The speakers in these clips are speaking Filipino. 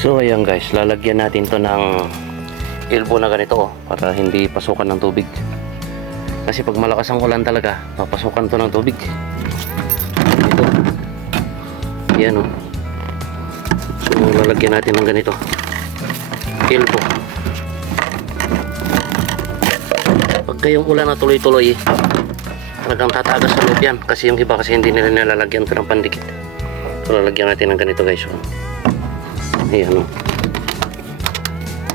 So ayan guys, lalagyan natin to ng elbow na ganito oh, para hindi pasukan ng tubig. Kasi pag malakas ang ulan talaga, papasukan to ng tubig. Ito. Yan oh. So lalagyan natin ng ganito. Elbow. Pagka yung ulan na tuloy-tuloy, talagang tatagas sa loob yan. Kasi yung iba kasi hindi nila nilalagyan to ng pandikit. So lalagyan natin ng ganito guys. Oh. Ayan o.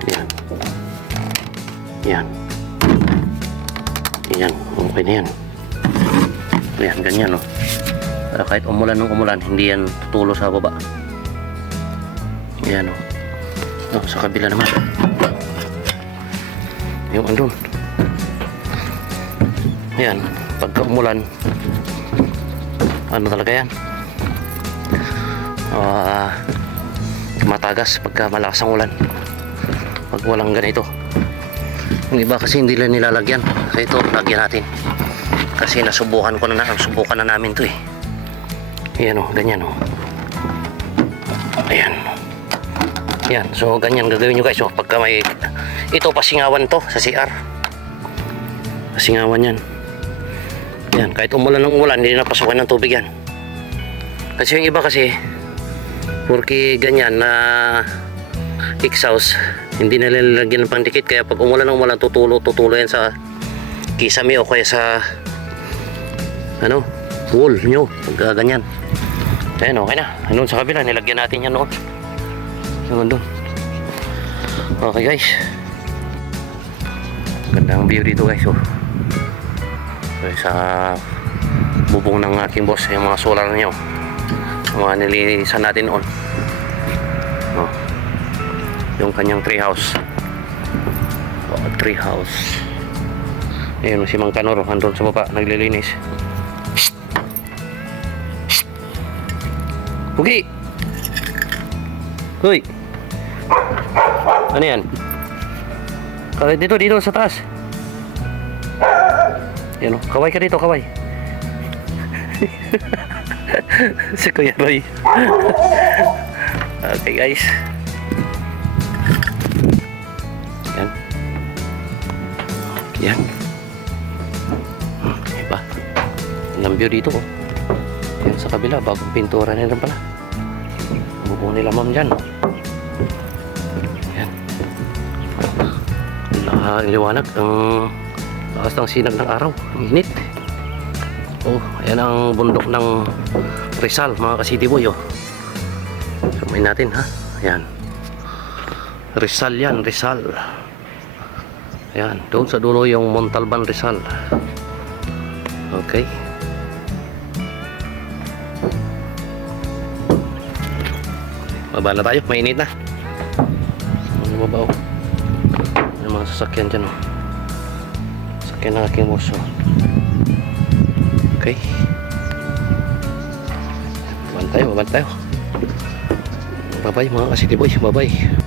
Yan. Yan. Yan. Okay na yan. Ayan, ganyan o. Para kahit umulan ng umulan, hindi yan tutulo sa baba. Ayan o. Oh, sa kabila naman. Yung andun. Ayan. Pagka umulan, ano talaga yan? Ah... matagas pagka malakas ang ulan. Pag walang ganito. Yung iba kasi hindi lang nilalagyan. So ito lagyan natin. Kasi nasubukan ko na, na subukan na namin to eh. Ayan o ganyan o ayan. Yan so ganyan gagawin nyo guys o pagka may ito pasingawan to sa CR pasingawan yan. Yan kahit umulan ng umulan hindi na pasukan ng tubig yan. Kasi yung iba kasi Porque ganyan na exhaust, hindi nilalagyan ng pandikit kaya pag umulan ng umulan tutulo tutulo yan sa kisame o kaya sa ano, wall nyo pag ganyan. Ayan, okay na. Ano sa kabila, nilagyan natin yan noon. Yung doon. Okay guys. Gandang view dito guys. Oh. Okay, sa bubong ng aking boss, yung mga solar niyo mga nilinisan natin noon oh. yung kanyang tree house oh, tree house ayun si Mang Kanor andun sa baba naglilinis. Psst! Psst! Pugi! Hoy ano yan? Dito dito sa taas. Yan o kaway ka dito kaway si Kuya Roy. okay guys. Yan. Yan. Iba. Ang view dito oh. Yan sa kabila, bagong pintura nila pala. Bubong nila ma'am dyan. Yan. Ang liwanag. Ang lakas ng sinag ng araw. Init. Oh, ayan ang bundok ng Rizal, mga ka-city boy, oh. Sumay natin, ha? Ayan. Rizal yan, Rizal. Ayan, doon sa dulo yung Montalban Rizal. Okay. Baba na tayo, mainit na. Ano ba ba, oh? Yung mga sasakyan dyan, oh. Sasakyan ng aking boss, oh. Okay. Baban tayo. Bye-bye mga ka-city boy. Bye-bye.